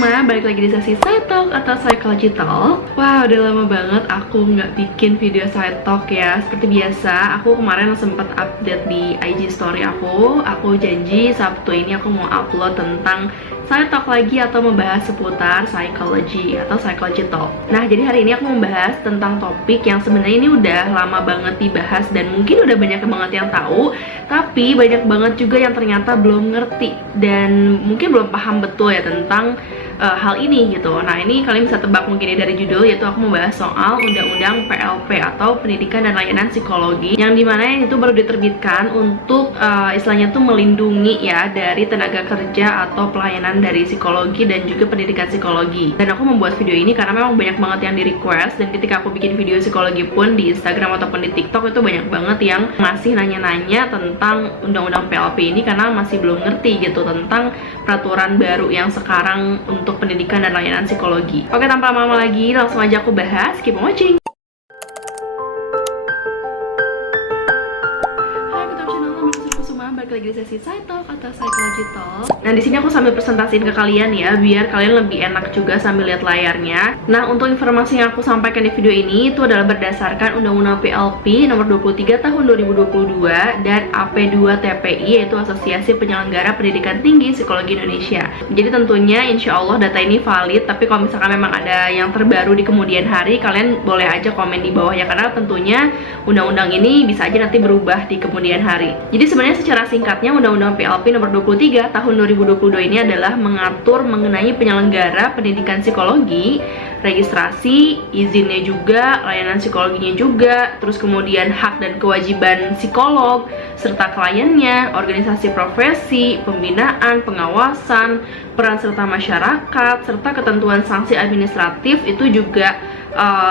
semua, balik lagi di sesi Side Talk atau Psychology Talk. Wah, udah lama banget aku nggak bikin video Side Talk ya. Seperti biasa, aku kemarin sempat update di IG story aku. Aku janji Sabtu ini aku mau upload tentang Side Talk lagi atau membahas seputar psychology atau Psychology Talk. Nah, jadi hari ini aku membahas tentang topik yang sebenarnya ini udah lama banget dibahas dan mungkin udah banyak banget yang tahu, tapi banyak banget juga yang ternyata belum ngerti dan mungkin belum paham betul ya tentang hal ini gitu. Nah, ini kalian bisa tebak mungkin dari judul, yaitu aku membahas soal Undang-Undang PLP atau Pendidikan dan Layanan Psikologi, yang dimana itu baru diterbitkan untuk istilahnya tuh melindungi ya dari tenaga kerja atau pelayanan dari psikologi dan juga pendidikan psikologi. Dan aku membuat video ini karena memang banyak banget yang di request, dan ketika aku bikin video psikologi pun di Instagram ataupun di TikTok itu banyak banget yang masih nanya-nanya tentang Undang-Undang PLP ini karena masih belum ngerti gitu tentang peraturan baru yang sekarang untuk pendidikan dan layanan psikologi. Oke, tanpa lama-lama lagi, langsung aja aku bahas. Keep on watching! Balik lagi di sesi Side Talk atau Psychology Talk. Nah, di sini aku sambil presentasiin ke kalian ya, biar kalian lebih enak juga sambil lihat layarnya. Nah, untuk informasi yang aku sampaikan di video ini itu adalah berdasarkan Undang-Undang PLP nomor 23 tahun 2022 dan AP2 TPI, yaitu Asosiasi Penyelenggara Pendidikan Tinggi Psikologi Indonesia. Jadi tentunya insya Allah data ini valid, tapi kalau misalkan memang ada yang terbaru di kemudian hari, kalian boleh aja komen di bawah ya, karena tentunya undang-undang ini bisa aja nanti berubah di kemudian hari. Jadi sebenarnya secara singkatnya, Undang-Undang PLP nomor 23 tahun 2022 ini adalah mengatur mengenai penyelenggara pendidikan psikologi, registrasi, izinnya juga, layanan psikologinya juga, terus kemudian hak dan kewajiban psikolog, serta kliennya, organisasi profesi, pembinaan, pengawasan, peran serta masyarakat, serta ketentuan sanksi administratif itu juga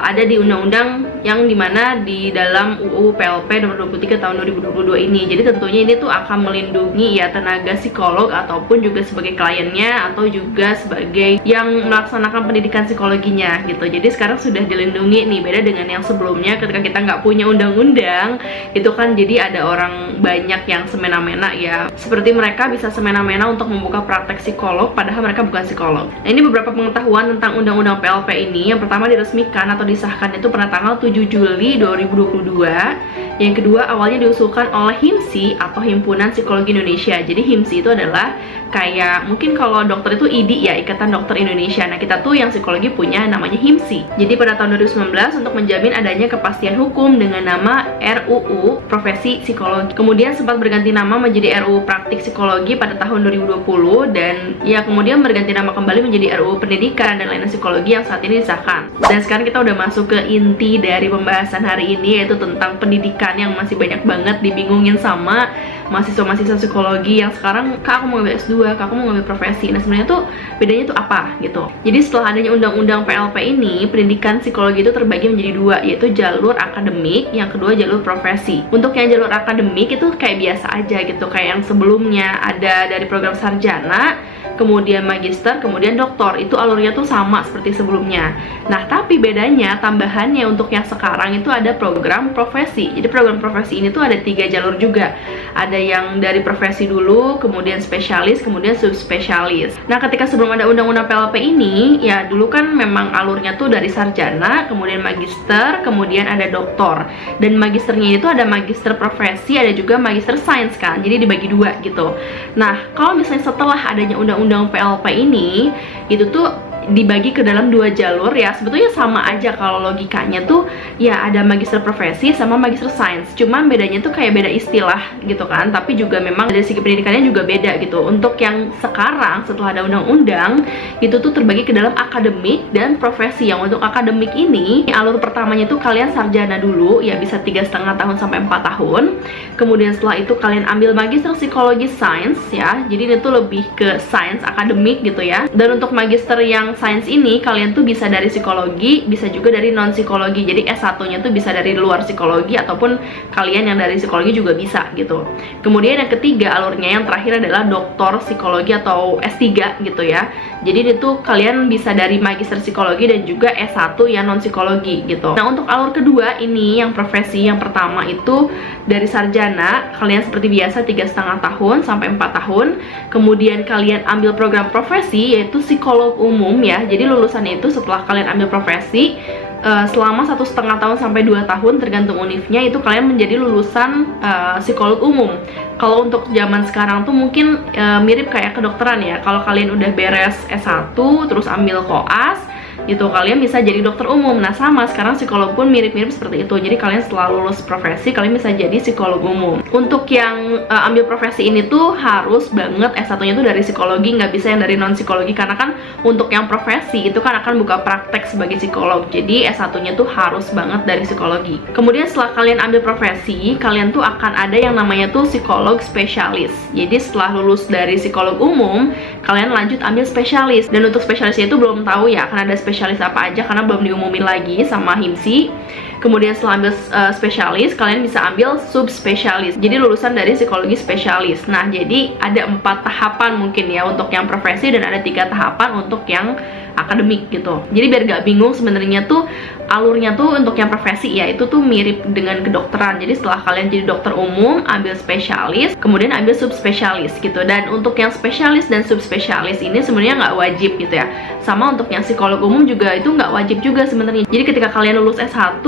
ada di undang-undang yang dimana di dalam UU PLP nomor 23 tahun 2022 ini. Jadi tentunya ini tuh akan melindungi ya tenaga psikolog ataupun juga sebagai kliennya atau juga sebagai yang melaksanakan pendidikan psikologinya gitu. Jadi sekarang sudah dilindungi nih, beda dengan yang sebelumnya ketika kita nggak punya undang-undang itu kan jadi ada orang banyak yang semena-mena ya, seperti mereka bisa semena-mena untuk membuka praktek psikolog padahal mereka bukan psikolog. Nah, ini beberapa pengetahuan tentang undang-undang PLP ini. Yang pertama, diresmikan atau disahkan itu pada tanggal 7 Juli 2022. Yang kedua, awalnya diusulkan oleh HIMSI atau Himpunan Psikologi Indonesia. Jadi HIMSI itu adalah kayak mungkin kalau dokter itu IDI ya, Ikatan Dokter Indonesia. Nah, kita tuh yang psikologi punya namanya HIMSI. Jadi pada tahun 2019 untuk menjamin adanya kepastian hukum dengan nama RUU Profesi Psikologi. Kemudian sempat berganti nama menjadi RUU Praktik Psikologi pada tahun 2020, dan ya kemudian berganti nama kembali menjadi RUU Pendidikan dan Layanan Psikologi yang saat ini disahkan. Dan sekarang kita udah masuk ke inti dari pembahasan hari ini, yaitu tentang pendidikan yang masih banyak banget dibingungin sama mahasiswa-mahasiswa psikologi yang sekarang, Kak aku mau ngambil S2, Kak aku mau ngambil profesi. Nah, sebenarnya tuh bedanya tuh apa gitu. Jadi setelah adanya undang-undang PLP ini, pendidikan psikologi itu terbagi menjadi dua, yaitu jalur akademik, yang kedua jalur profesi. Untuk yang jalur akademik itu kayak biasa aja gitu, kayak yang sebelumnya ada dari program sarjana, kemudian magister, kemudian doktor. Itu alurnya tuh sama seperti sebelumnya. Nah, tapi bedanya, tambahannya untuk yang sekarang itu ada program profesi. Jadi program profesi ini tuh ada 3 jalur juga. Ada yang dari profesi dulu, kemudian spesialis, kemudian subspesialis. Nah, ketika sebelum ada undang-undang PLP ini, ya dulu kan memang alurnya tuh dari sarjana, kemudian magister, kemudian ada doktor. Dan magisternya itu ada magister profesi, ada juga magister sains kan. Jadi dibagi 2 gitu. Nah, kalau misalnya setelah adanya undang-undang PLP ini, itu tuh dibagi ke dalam 2 jalur ya. Sebetulnya sama aja kalau logikanya tuh ya, ada magister profesi sama magister sains, cuman bedanya tuh kayak beda istilah gitu kan, tapi juga memang dari segi pendidikannya juga beda gitu. Untuk yang sekarang setelah ada undang-undang itu tuh terbagi ke dalam akademik dan profesi. Yang untuk akademik ini alur pertamanya tuh kalian sarjana dulu ya, bisa 3,5 tahun sampai 4 tahun. Kemudian setelah itu kalian ambil magister psikologi sains ya, jadi ini tuh lebih ke sains akademik gitu ya. Dan untuk magister yang yang sains ini kalian tuh bisa dari psikologi, bisa juga dari non psikologi. Jadi S1-nya tuh bisa dari luar psikologi ataupun kalian yang dari psikologi juga bisa gitu. Kemudian yang ketiga alurnya yang terakhir adalah doktor psikologi atau S3 gitu ya. Jadi itu kalian bisa dari magister psikologi dan juga S1 yang non psikologi gitu. Nah, untuk alur kedua ini yang profesi yang pertama itu dari sarjana, kalian seperti biasa 3,5 tahun sampai 4 tahun. Kemudian kalian ambil program profesi yaitu psikolog umum ya. Jadi lulusannya itu setelah kalian ambil profesi selama 1,5 tahun sampai 2 tahun tergantung univnya, itu kalian menjadi lulusan psikolog umum. Kalau untuk zaman sekarang tuh mungkin mirip kayak kedokteran ya. Kalau kalian udah beres S1 terus ambil koas gitu, kalian bisa jadi dokter umum. Nah, sama sekarang psikolog pun mirip-mirip seperti itu. Jadi kalian setelah lulus profesi kalian bisa jadi psikolog umum. Untuk yang ambil profesi ini tuh harus banget S1-nya tuh dari psikologi, nggak bisa yang dari non psikologi, karena kan untuk yang profesi itu kan akan buka praktek sebagai psikolog. Jadi S1-nya tuh harus banget dari psikologi. Kemudian setelah kalian ambil profesi, kalian tuh akan ada yang namanya tuh psikolog spesialis. Jadi setelah lulus dari psikolog umum, kalian lanjut ambil spesialis. Dan untuk spesialisnya itu belum tahu ya akan ada spesialis apa aja karena belum diumumin lagi sama HIMSI. Kemudian setelah ambil spesialis, kalian bisa ambil subspesialis. Jadi lulusan dari psikologi spesialis. Nah, jadi ada 4 tahapan mungkin ya untuk yang profesi dan ada 3 tahapan untuk yang akademik gitu. Jadi biar gak bingung sebenarnya tuh alurnya tuh untuk yang profesi ya itu tuh mirip dengan kedokteran. Jadi setelah kalian jadi dokter umum, ambil spesialis, kemudian ambil subspesialis gitu. Dan untuk yang spesialis dan subspesialis ini sebenarnya nggak wajib gitu ya. Sama untuk yang psikolog umum juga itu nggak wajib juga sebenarnya. Jadi ketika kalian lulus S1,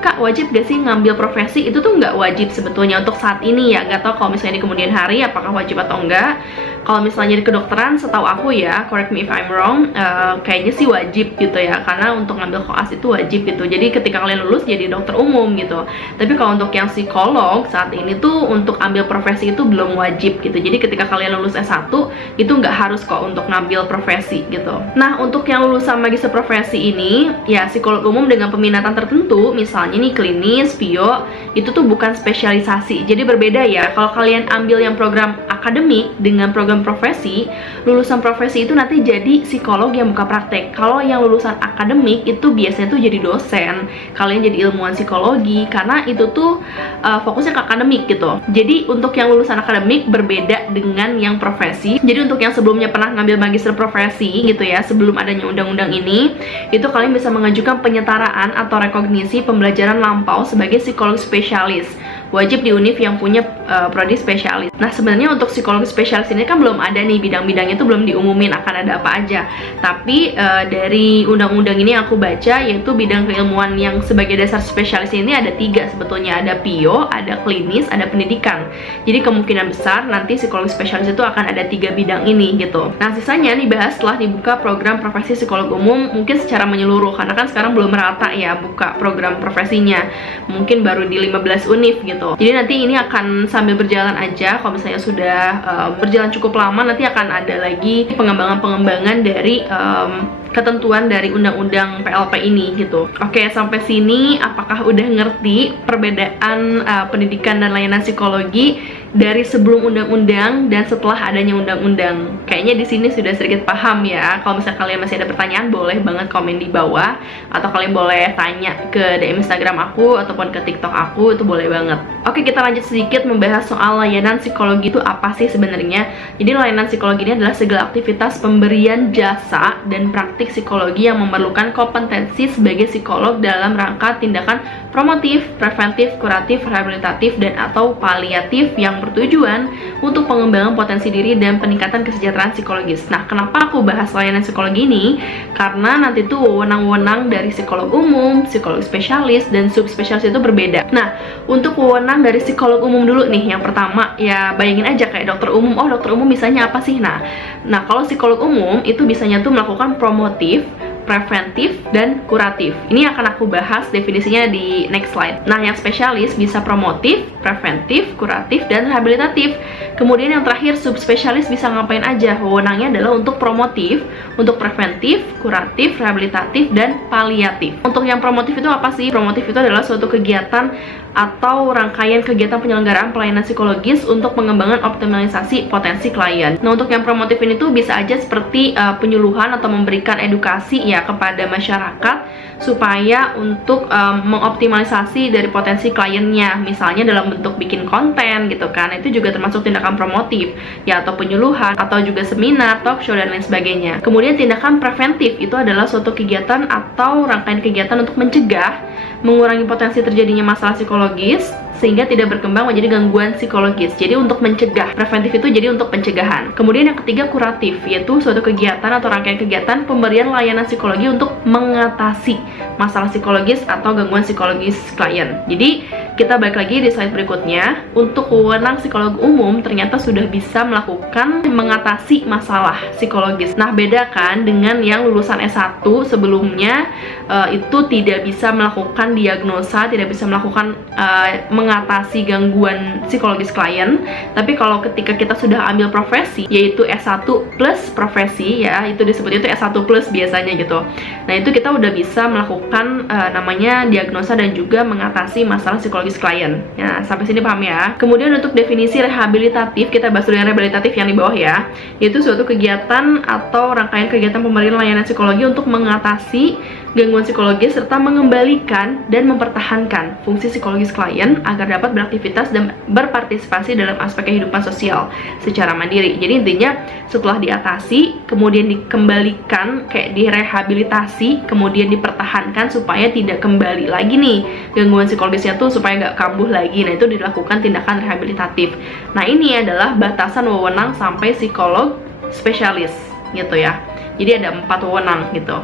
Kak, wajib gak sih ngambil profesi? Itu tuh nggak wajib sebetulnya untuk saat ini ya. Nggak tahu kalau misalnya di kemudian hari apakah wajib atau enggak. Kalau misalnya di kedokteran, setahu aku ya, correct me if I'm wrong, kayaknya sih wajib gitu ya. Karena untuk ngambil koas itu wajib gitu. Jadi ketika kalian lulus jadi dokter umum gitu. Tapi kalau untuk yang psikolog saat ini tuh untuk ambil profesi itu belum wajib gitu. Jadi ketika kalian lulus S1 itu nggak harus kok untuk ngambil profesi gitu. Nah, untuk yang lulusan magister profesi ini ya psikolog umum dengan peminatan tertentu, misalnya ini klinis, pio, itu tuh bukan spesialisasi. Jadi berbeda ya. Kalau kalian ambil yang program akademik dengan program profesi, lulusan profesi itu nanti jadi psikolog yang buka praktek. Kalau yang lulusan akademik itu biasanya tuh jadi dosen, kalian jadi ilmuwan psikologi, karena itu tuh fokusnya ke akademik gitu. Jadi untuk yang lulusan akademik berbeda dengan yang profesi. Jadi untuk yang sebelumnya pernah ngambil magister profesi gitu ya, sebelum adanya undang-undang ini, itu kalian bisa mengajukan penyetaraan atau rekognisi pembelajaran lampau sebagai psikolog spesialis. Wajib di univ yang punya prodi spesialis. Nah, sebenarnya untuk psikologi spesialis ini kan belum ada nih bidang-bidangnya, itu belum diumumin akan ada apa aja. Tapi dari undang-undang ini yang aku baca, yaitu bidang keilmuan yang sebagai dasar spesialis ini ada 3 sebetulnya. Ada pio, ada klinis, ada pendidikan. Jadi kemungkinan besar nanti psikologi spesialis itu akan ada 3 bidang ini gitu. Nah, sisanya dibahas setelah dibuka program profesi psikolog umum mungkin secara menyeluruh, karena kan sekarang belum merata ya buka program profesinya. Mungkin baru di 15 univ gitu. Jadi nanti ini akan sambil berjalan aja. Kalau misalnya sudah berjalan cukup lama, nanti akan ada lagi pengembangan-pengembangan dari ketentuan dari undang-undang PLP ini gitu. Oke, sampai sini apakah udah ngerti perbedaan pendidikan dan layanan psikologi dari sebelum undang-undang dan setelah adanya undang-undang? Kayaknya di sini sudah sedikit paham ya. Kalau misalnya kalian masih ada pertanyaan, boleh banget komen di bawah, atau kalian boleh tanya ke DM Instagram aku ataupun ke TikTok aku, itu boleh banget. Oke, kita lanjut sedikit membahas soal layanan psikologi itu apa sih sebenarnya. Jadi layanan psikologi ini adalah segala aktivitas pemberian jasa dan praktik psikologi yang memerlukan kompetensi sebagai psikolog dalam rangka tindakan promotif, preventif, kuratif, rehabilitatif, dan atau paliatif yang bertujuan untuk pengembangan potensi diri dan peningkatan kesejahteraan psikologis. Nah, kenapa aku bahas layanan psikologi ini? Karena nanti tuh wewenang-wewenang dari psikolog umum, psikolog spesialis, dan subspesialis itu berbeda. Nah, untuk wewenang dari psikolog umum dulu nih, yang pertama ya bayangin aja kayak dokter umum. Oh, dokter umum bisanya apa sih? Nah kalau psikolog umum itu bisanya tuh melakukan promotif, preventif, dan kuratif. Ini akan aku bahas definisinya di next slide. Nah, yang spesialis bisa promotif, preventif, kuratif, dan rehabilitatif. Kemudian yang terakhir, subspesialis bisa ngapain aja? Wewenangnya adalah untuk promotif, untuk preventif, kuratif, rehabilitatif, dan paliatif. Untuk yang promotif itu apa sih? Promotif itu adalah suatu kegiatan atau rangkaian kegiatan penyelenggaraan pelayanan psikologis untuk pengembangan optimalisasi potensi klien. Nah, untuk yang promotif ini tuh bisa aja seperti penyuluhan atau memberikan edukasi ya kepada masyarakat supaya untuk mengoptimalisasi dari potensi kliennya, misalnya dalam bentuk bikin konten gitu kan. Itu juga termasuk tindakan promotif ya, atau penyuluhan, atau juga seminar, talk show dan lain sebagainya. Kemudian tindakan preventif itu adalah suatu kegiatan atau rangkaian kegiatan untuk mencegah, mengurangi potensi terjadinya masalah psikologis sehingga tidak berkembang menjadi gangguan psikologis. Jadi untuk mencegah, preventif itu jadi untuk pencegahan. Kemudian yang ketiga kuratif, yaitu suatu kegiatan atau rangkaian kegiatan pemberian layanan psikologi untuk mengatasi masalah psikologis atau gangguan psikologis klien. Jadi kita balik lagi di slide berikutnya. Untuk wewenang psikolog umum ternyata sudah bisa melakukan mengatasi masalah psikologis. Nah, beda kan dengan yang lulusan S1 sebelumnya itu tidak bisa melakukan diagnosa, tidak bisa melakukan mengatasi gangguan psikologis klien. Tapi kalau ketika kita sudah ambil profesi, yaitu S1 plus profesi ya, itu disebutnya itu S1 plus biasanya gitu. Nah, itu kita udah bisa melakukan namanya diagnosa dan juga mengatasi masalah psikologis klien. Nah, sampai sini paham ya? Kemudian untuk definisi rehabilitatif, kita bahas dulu yang rehabilitatif yang di bawah ya, yaitu suatu kegiatan atau rangkaian kegiatan pemberian layanan psikologi untuk mengatasi gangguan psikologis serta mengembalikan dan mempertahankan fungsi psikologis klien agar dapat beraktivitas dan berpartisipasi dalam aspek kehidupan sosial secara mandiri. Jadi intinya setelah diatasi, kemudian dikembalikan, kayak direhabilitasi, kemudian dipertahankan supaya tidak kembali lagi nih gangguan psikologisnya tuh, supaya nggak kambuh lagi. Nah, itu dilakukan tindakan rehabilitatif. Nah, ini adalah batasan wewenang sampai psikolog spesialis gitu ya. Jadi ada 4 wewenang gitu.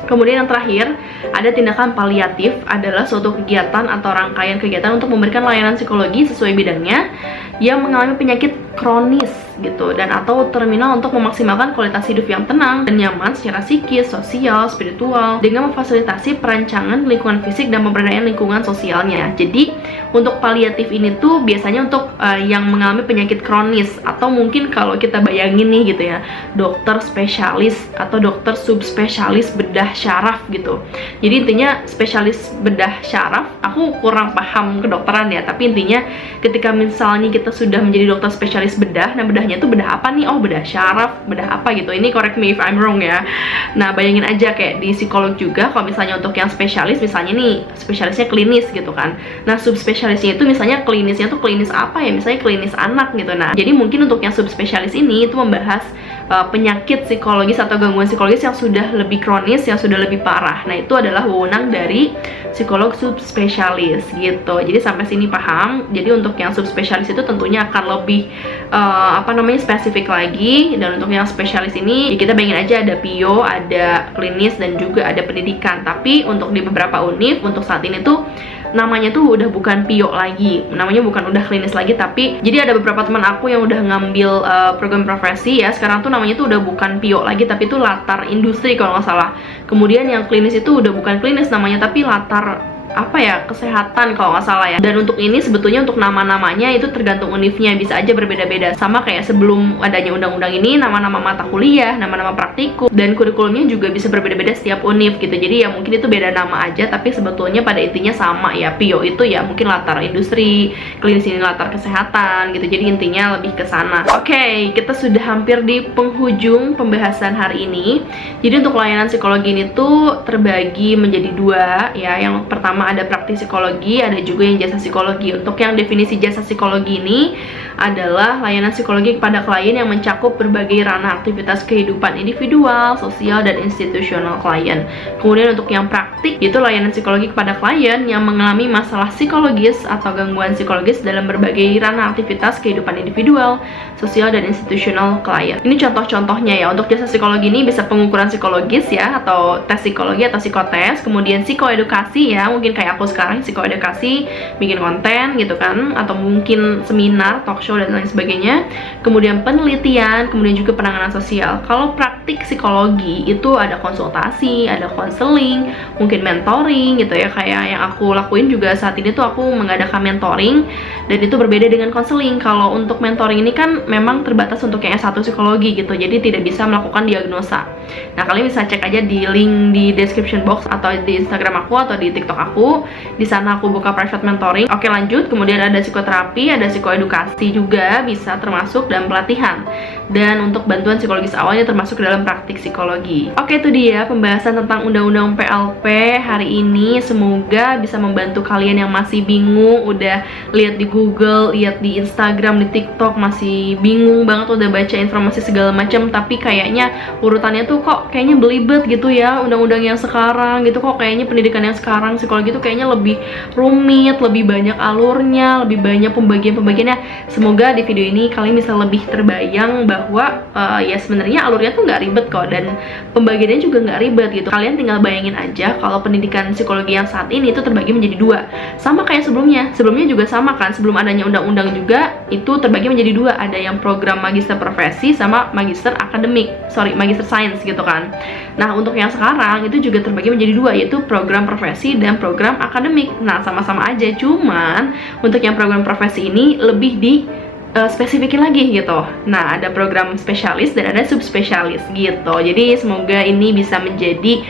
Kemudian yang terakhir, ada tindakan paliatif, adalah suatu kegiatan atau rangkaian kegiatan untuk memberikan layanan psikologi sesuai bidangnya yang mengalami penyakit kronis gitu, dan atau terminal untuk memaksimalkan kualitas hidup yang tenang dan nyaman secara psikis, sosial, spiritual dengan memfasilitasi perancangan lingkungan fisik dan pemberdayaan lingkungan sosialnya. Jadi untuk paliatif ini tuh biasanya untuk yang mengalami penyakit kronis, atau mungkin kalau kita bayangin nih gitu ya, dokter spesialis atau dokter subspesialis bedah syaraf gitu. Jadi intinya spesialis bedah syaraf, aku kurang paham kedokteran ya, tapi intinya ketika misalnya kita sudah menjadi dokter spesialis bedah, nah bedahnya tuh bedah apa nih? Oh, bedah syaraf, bedah apa gitu. Ini correct me if I'm wrong ya. Nah, bayangin aja kayak di psikolog juga, kalau misalnya untuk yang spesialis, misalnya nih spesialisnya klinis gitu kan. Nah, subspesialisnya itu misalnya klinisnya tuh klinis apa ya? Misalnya klinis anak gitu. Nah, jadi mungkin untuk yang subspesialis ini itu membahas penyakit psikologis atau gangguan psikologis yang sudah lebih kronis, yang sudah lebih parah. Nah, itu adalah wewenang dari psikolog subspesialis gitu. Jadi sampai sini paham. Jadi untuk yang subspesialis itu tentunya akan lebih spesifik lagi. Dan untuk yang spesialis ini ya kita bayangin aja ada PIO, ada klinis, dan juga ada pendidikan. Tapi untuk di beberapa univ untuk saat ini tuh namanya tuh udah bukan PIO lagi, namanya bukan udah klinis lagi. Tapi jadi ada beberapa teman aku yang udah ngambil program profesi ya, sekarang tuh namanya tuh udah bukan PIO lagi, tapi itu latar industri kalau nggak salah. Kemudian yang klinis itu udah bukan klinis namanya, tapi latar kesehatan kalau nggak salah ya. Dan untuk ini sebetulnya untuk nama-namanya itu tergantung univnya, bisa aja berbeda-beda. Sama kayak sebelum adanya undang-undang ini, nama-nama mata kuliah, nama-nama praktikum, dan kurikulumnya juga bisa berbeda-beda setiap univ gitu. Jadi ya mungkin itu beda nama aja, tapi sebetulnya pada intinya sama ya. PIO itu ya mungkin latar industri, klinis ini latar kesehatan gitu. Jadi intinya lebih ke sana. Oke, kita sudah hampir di penghujung pembahasan hari ini. Jadi untuk layanan psikologi ini tuh terbagi menjadi 2 ya. Yang pertama ada praktik psikologi, ada juga yang jasa psikologi. Untuk yang definisi jasa psikologi ini adalah layanan psikologi kepada klien yang mencakup berbagai ranah aktivitas kehidupan individual, sosial, dan institusional klien. Kemudian untuk yang praktik, itu layanan psikologi kepada klien yang mengalami masalah psikologis atau gangguan psikologis dalam berbagai ranah aktivitas kehidupan individual, sosial, dan institusional klien. Ini contoh-contohnya ya. Untuk jasa psikologi ini bisa pengukuran psikologis ya, atau tes psikologi atau psikotes, kemudian psikoedukasi ya, mungkin kayak aku sekarang psikoedukasi, bikin konten gitu kan, atau mungkin seminar, talk show, dan lain sebagainya. Kemudian penelitian, kemudian juga penanganan sosial. Kalau praktik psikologi itu ada konsultasi, ada konseling, mungkin mentoring gitu ya, kayak yang aku lakuin juga saat ini tuh aku mengadakan mentoring, dan itu berbeda dengan konseling. Kalau untuk mentoring ini kan memang terbatas untuk yang S1 psikologi gitu, jadi tidak bisa melakukan diagnosa. Nah, kalian bisa cek aja di link di description box atau di Instagram aku atau di TikTok aku aku. Di sana aku buka private mentoring. Oke, lanjut. Kemudian ada psikoterapi, ada psikoedukasi juga bisa termasuk dalam pelatihan. Dan untuk bantuan psikologis awalnya termasuk dalam praktik psikologi. Oke, itu dia pembahasan tentang undang-undang PLP hari ini. Semoga bisa membantu kalian yang masih bingung, udah lihat di Google, lihat di Instagram, di TikTok, masih bingung banget udah baca informasi segala macam, tapi kayaknya urutannya tuh kok kayaknya belibet gitu ya, undang-undang yang sekarang gitu, kok kayaknya pendidikan yang sekarang psikologi itu kayaknya lebih rumit, lebih banyak alurnya, lebih banyak pembagian-pembagiannya. Semoga di video ini kalian bisa lebih terbayang bahwa ya sebenarnya alurnya tuh nggak ribet kok, dan pembagiannya juga nggak ribet gitu. Kalian tinggal bayangin aja kalau pendidikan psikologi yang saat ini itu terbagi menjadi dua, sama kayak sebelumnya juga sama kan, sebelum adanya undang-undang juga itu terbagi menjadi dua, ada yang program magister profesi sama magister akademik, magister sains gitu kan. Nah, untuk yang sekarang itu juga terbagi menjadi dua, yaitu program profesi dan program akademik. Nah, sama-sama aja, cuman untuk yang program profesi ini lebih di spesifikin lagi gitu. Nah, ada program spesialis dan ada subspesialis gitu. Jadi semoga ini bisa menjadi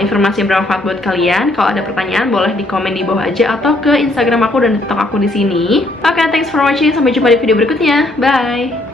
informasi yang bermanfaat buat kalian. Kalau ada pertanyaan boleh di komen di bawah aja atau ke Instagram aku dan TikTok aku di sini. Oke, thanks for watching. Sampai jumpa di video berikutnya. Bye.